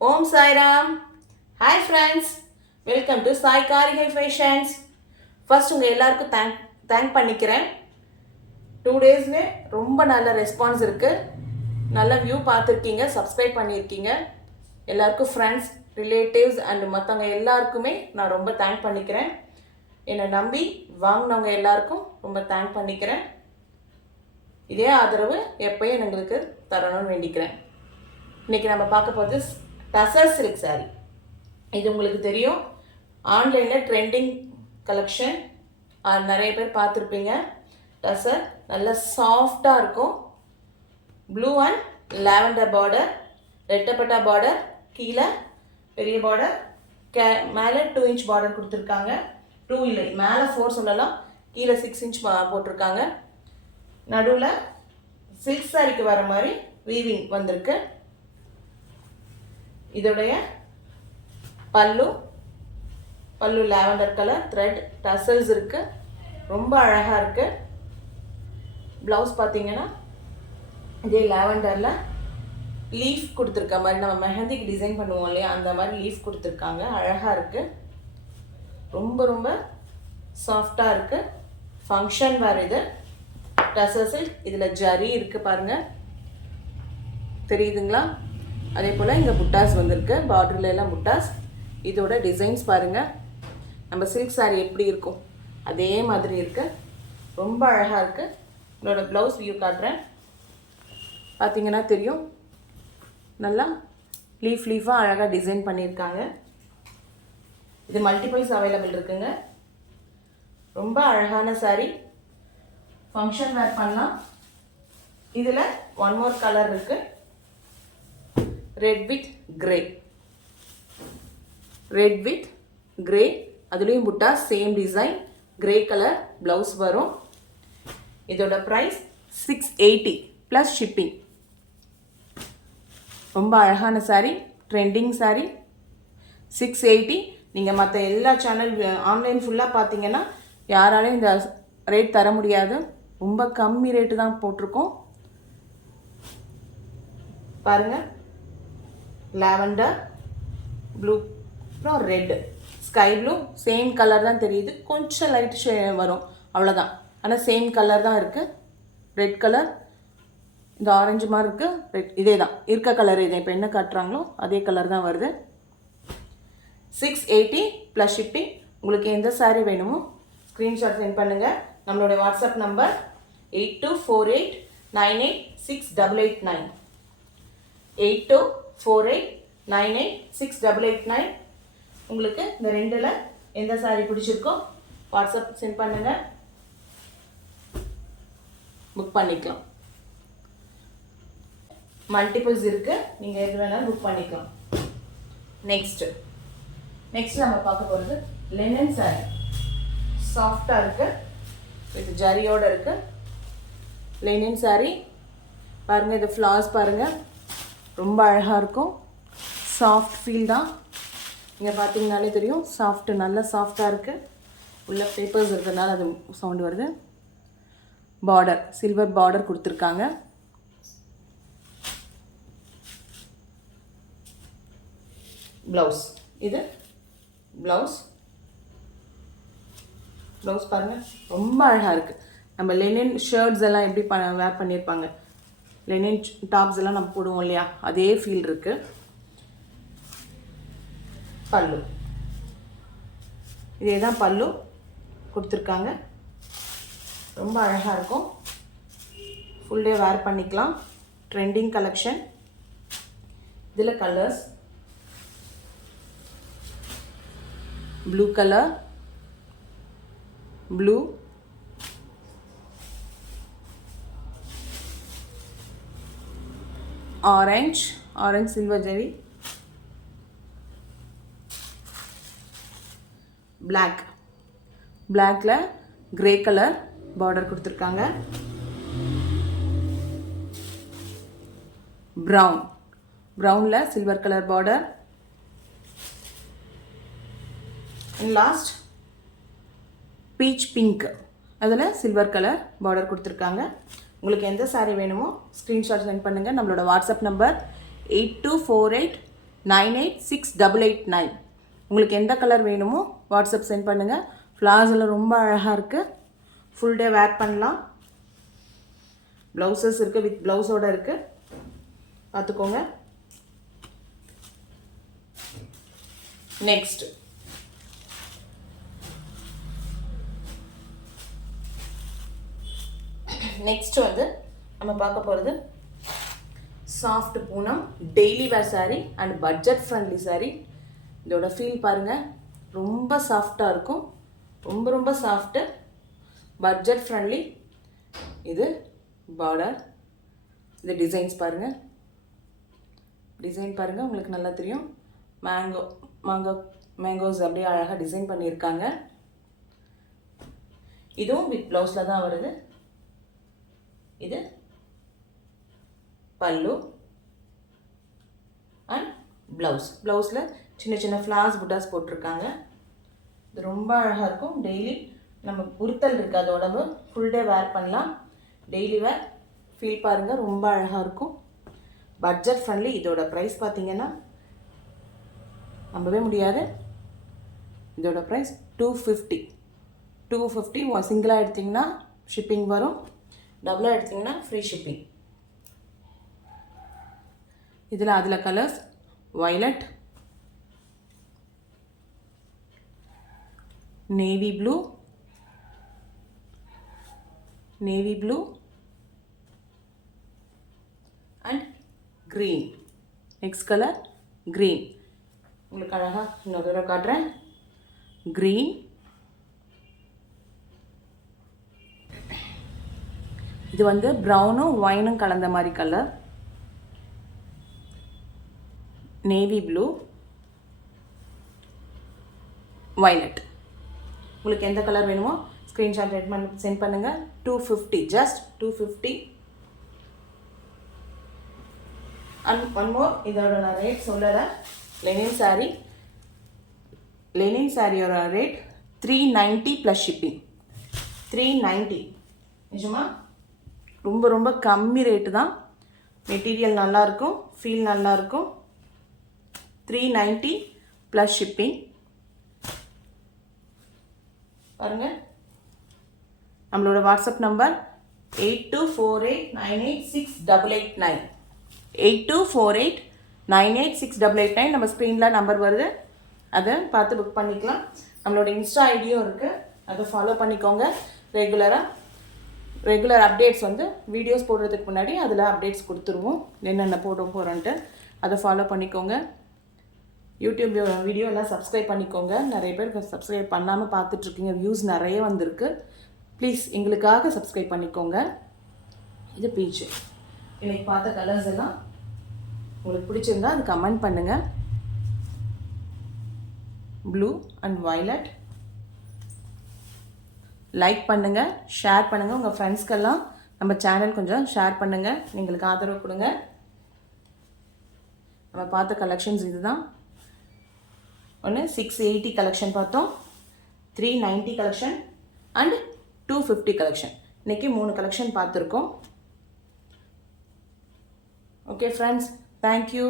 Om Sai Ram. Hi friends. Welcome to Sai Karigai Fashions. First உங்கள் எல்லாருக்கும் thank பண்ணிக்கிறேன். 2 டேஸ்னு ரொம்ப நல்ல ரெஸ்பான்ஸ் இருக்குது. நல்ல வியூ பார்த்துருக்கீங்க, சப்ஸ்கிரைப் பண்ணியிருக்கீங்க. எல்லாருக்கும் ஃப்ரெண்ட்ஸ், ரிலேட்டிவ்ஸ் அண்ட் மற்றவங்க எல்லாருக்குமே நான் ரொம்ப தேங்க் பண்ணிக்கிறேன். என்னை நம்பி வாங்கினவங்க எல்லாருக்கும் ரொம்ப தேங்க் பண்ணிக்கிறேன். இதே ஆதரவு எப்போயும் எங்களுக்கு தரணும்னு வேண்டிக்கிறேன். இன்றைக்கி நம்ம பார்க்க போகிறது டசர் சில்க் சாரீ. இது உங்களுக்கு தெரியும், ஆன்லைனில் ட்ரெண்டிங் கலெக்ஷன். நிறைய பேர் பார்த்துருப்பீங்க. டசர் நல்ல சாஃப்டாக இருக்கும். ப்ளூ அண்ட் லாவெண்டர் பார்டர், ரெட்டப்பட்டா பார்டர், கீழே பெரிய பார்டர், மேலே 2 இன்ச் பார்டர் கொடுத்துருக்காங்க. 2 இல்லை, மேலே 4 சொல்லலாம், கீழே 6 இன்ச் போட்டிருக்காங்க. நடுவில் சில்க் சாரிக்கு வர மாதிரி வீவிங் வந்திருக்கு. இதோடைய பல்லு லாவெண்டர் கலர் த்ரெட் டசல்ஸ் இருக்குது, ரொம்ப அழகாக இருக்குது. ப்ளவுஸ் பார்த்தீங்கன்னா இதே லாவெண்டரில் லீஃப் கொடுத்துருக்க மாதிரி, நம்ம மெஹந்திக்கு டிசைன் பண்ணுவோம் இல்லையா, அந்த மாதிரி லீஃப் கொடுத்துருக்காங்க. அழகாக இருக்குது, ரொம்ப ரொம்ப சாஃப்டாக இருக்குது. ஃபங்க்ஷன் வேறு இது டசர் சில்க். இதில் ஜரி இருக்குது பாருங்கள், தெரியுதுங்களா? அதே போல் இங்கே புட்டாஸ் வந்திருக்கு, பார்டர்ல எல்லாம் புட்டாஸ். இதோட டிசைன்ஸ் பாருங்கள், நம்ம சில்க் சாரீ எப்படி இருக்கும் அதே மாதிரி இருக்குது, ரொம்ப அழகாக இருக்குது. இதோட ப்ளவுஸ் வியூ காட்டுறேன், பார்த்தீங்கன்னா தெரியும். நல்லா லீஃபாக அழகாக டிசைன் பண்ணியிருக்காங்க. இது மல்டிபிள்ஸ் அவைலபிள் இருக்குங்க. ரொம்ப அழகான சாரீ, ஃபங்க்ஷன் வேர் பண்ணலாம். இதில் ஒன் மோர் கலர் இருக்குது, ரெட் வித் கிரே. அதுலேயும் புட்டா same design, grey colour blouse வரும். இதோட ப்ரைஸ் 680 ப்ளஸ் ஷிப்பிங். ரொம்ப அழகான சாரீ, ட்ரெண்டிங் சாரீ. 680. நீங்கள் மற்ற எல்லா சேனல் ஆன்லைன் ஃபுல்லாக பார்த்தீங்கன்னா யாராலையும் இந்த ரேட் தர முடியாது. ரொம்ப கம்மி ரேட்டு தான் போட்டிருக்கோம். பாருங்கள், லாவெண்டர், ப்ளூ, அப்புறம் red, sky blue, same colour தான் தெரியுது. கொஞ்சம் லைட் வரும், அவ்வளோதான். ஆனால் சேம் கலர் தான் இருக்குது. ரெட் கலர், இந்த ஆரஞ்சு மாதிரி இருக்குது. ரெட் இதே தான் இருக்க கலர். இதே இப்போ என்ன காட்டுறாங்களோ அதே கலர் தான் வருது. 680 ப்ளஸ் ஷிப்பிங். உங்களுக்கு எந்த சாரீ வேணுமோ ஸ்க்ரீன்ஷாட் சென்ட் பண்ணுங்கள். நம்மளோட வாட்ஸ்அப் நம்பர் 8248986889 8248986889. உங்களுக்கு இந்த ரெண்டில் எந்த சாரீ பிடிச்சிருக்கோ வாட்ஸ்அப் சென்ட் பண்ணுங்கள், புக் பண்ணிக்கலாம். மல்டிபிள்ஸ் இருக்குது, நீங்கள் எது வேணாலும் புக் பண்ணிக்கலாம். நெக்ஸ்ட் நம்ம பார்க்க போகிறது லினன் சாரீ. சாஃப்டாக இருக்குது, வித் ஜரியோடு இருக்குது. லினன் சாரீ பாருங்கள், இது ஃப்ளார்ஸ் பாருங்கள், ரொம்ப அழகாக இருக்கும். சாஃப்ட் ஃபீல் தான், இங்கே பார்த்தீங்கனாலே தெரியும். சாஃப்ட்டு, நல்லா சாஃப்டாக இருக்குது. உள்ள பேப்பர்ஸ் இருக்கிறதுனால அது சவுண்டு வருது. பார்டர் சில்வர் பார்டர் கொடுத்துருக்காங்க. ப்ளவுஸ், இது ப்ளவுஸ் பாருங்கள், ரொம்ப அழகாக இருக்குது. நம்ம லெனின் ஷர்ட்ஸ் எல்லாம் எப்படி வேர் பண்ணியிருப்பாங்க, லெனின் டாப்ஸ் எல்லாம் நம்ம போடுவோம் இல்லையா, அதே ஃபீல் இருக்குது. பல்லு, இதே தான் பல்லு கொடுத்துருக்காங்க. ரொம்ப அழகாக இருக்கும். ஃபுல் டே வேர் பண்ணிக்கலாம். Trending collection. இதில் colours blue colour, blue, orange silver zari, பிளாக்ல கிரே கலர் பார்டர் கொடுத்துருக்காங்க. ப்ரௌனில் silver colour border. Last peach pink, அதில் சில்வர் கலர் பார்டர் கொடுத்துருக்காங்க. உங்களுக்கு எந்த சாரீ வேணுமோ ஸ்க்ரீன்ஷாட் சென்ட் பண்ணுங்கள். நம்மளோட வாட்ஸ்அப் நம்பர் 8248 986889. உங்களுக்கு எந்த கலர் வேணுமோ வாட்ஸ்அப் சென்ட் பண்ணுங்கள். ஃப்ளார்ஸில் ரொம்ப அழகாக இருக்குது. ஃபுல் டே வேர் பண்ணலாம். ப்ளவுசஸ் இருக்குது, வித் ப்ளவுஸோடு இருக்குது. பார்த்துக்கோங்க. நெக்ஸ்ட் வந்து நம்ம பார்க்க போகிறது soft Poonam daily where saree and budget friendly saree. இதோட ஃபீல் பாருங்கள், ரொம்ப சாஃப்டாக இருக்கும். ரொம்ப ரொம்ப சாஃப்ட்டு, பட்ஜெட் ஃப்ரெண்ட்லி. இது பார்டர், இந்த டிசைன்ஸ் பாருங்கள். டிசைன் பாருங்கள், உங்களுக்கு நல்லா தெரியும். மேங்கோஸ் அப்படியே அழகாக டிசைன் பண்ணியிருக்காங்க. இதுவும் வித் ப்ளவுஸில் தான் வருது. இது பல்லு அண்ட் ப்ளவுஸில் சின்ன சின்ன ஃப்ளார்ஸ் புட்டாஸ் போட்டிருக்காங்க. இது ரொம்ப அழகாக இருக்கும். டெய்லி நம்ம உறுத்தல் இருக்காது, உடம்பு ஃபுல் டே வேர் பண்ணலாம். டெய்லி வேர் ஃபீல் பாருங்கள், ரொம்ப அழகாக இருக்கும். Budget friendly. இதோட ப்ரைஸ் பார்த்தீங்கன்னா நம்பவே முடியாது. இதோட ப்ரைஸ் 250. சிங்கிளாக எடுத்திங்கன்னா ஷிப்பிங் வரும், டபுளாக எடுத்திங்கன்னா ஃப்ரீ ஷிப்பிங். அதில் colours violet, navy blue and green. Next colour green. உங்களுக்கு அழகாக இன்னொரு தடவை காட்டுறேன். க்ரீன், இது வந்து ப்ரௌனும் ஒயினும் கலந்த மாதிரி கலர். Navy blue, violet. உங்களுக்கு எந்த கலர் வேணுமோ ஸ்க்ரீன்ஷாட் சென்ட் பண்ணுங்கள். 250, ஜஸ்ட் 250. அண்ட் ஒன் மோர், இதோட நான் ரேட் சொல்லலை. லெனின் சாரியோட ரேட் 390 ப்ளஸ் ஷிப்பிங். 390 நிஜமா ரொம்ப ரொம்ப கம்மி ரேட்டு தான். மெட்டீரியல் நல்லாயிருக்கும், ஃபீல் நல்லாயிருக்கும். 390 ப்ளஸ் ஷிப்பிங். பாருங்கள், நம்மளோட வாட்ஸ்அப் நம்பர் 8248986889. 8248986889. நம்ம ஸ்க்ரீனில் நம்பர் வருது, அதை பார்த்து புக் பண்ணிக்கலாம். நம்மளோட இன்ஸ்டா ஐடியும் இருக்குது, அதை ஃபாலோ பண்ணிக்கோங்க. ரெகுலர் அப்டேட்ஸ் வந்து வீடியோஸ் போடுறதுக்கு முன்னாடி அதில் அப்டேட்ஸ் கொடுத்துருவோம், என்னென்ன போகிறோன்ட்டு. அதை ஃபாலோ பண்ணிக்கோங்க. யூடியூப் வீடியோ எல்லாம் சப்ஸ்கிரைப் பண்ணிக்கோங்க. நிறைய பேர் சப்ஸ்கிரைப் பண்ணாமல் பார்த்துட்ருக்கீங்க, வியூஸ் நிறைய வந்திருக்கு. ப்ளீஸ் எங்களுக்காக சப்ஸ்கிரைப் பண்ணிக்கோங்க. இது பீச்சு. இன்னைக்கு பார்த்த கலர்ஸ் எல்லாம் உங்களுக்கு பிடிச்சிருந்தா அது கமெண்ட் பண்ணுங்கள். Blue and violet. லைக் பண்ணுங்கள், ஷேர் பண்ணுங்கள். உங்கள் ஃப்ரெண்ட்ஸ்க்கெல்லாம் நம்ம சேனல் கொஞ்சம் ஷேர் பண்ணுங்கள். எங்களுக்கு ஆதரவு கொடுங்க. நம்ம பார்த்த கலெக்ஷன்ஸ் இதுதான். ஒன்று 680 கலெக்ஷன் பார்த்தோம், 390 கலெக்ஷன் அண்ட் 250 கலெக்ஷன். இன்றைக்கி 3 கலெக்ஷன் பார்த்துருக்கோம். Okay friends, thank you.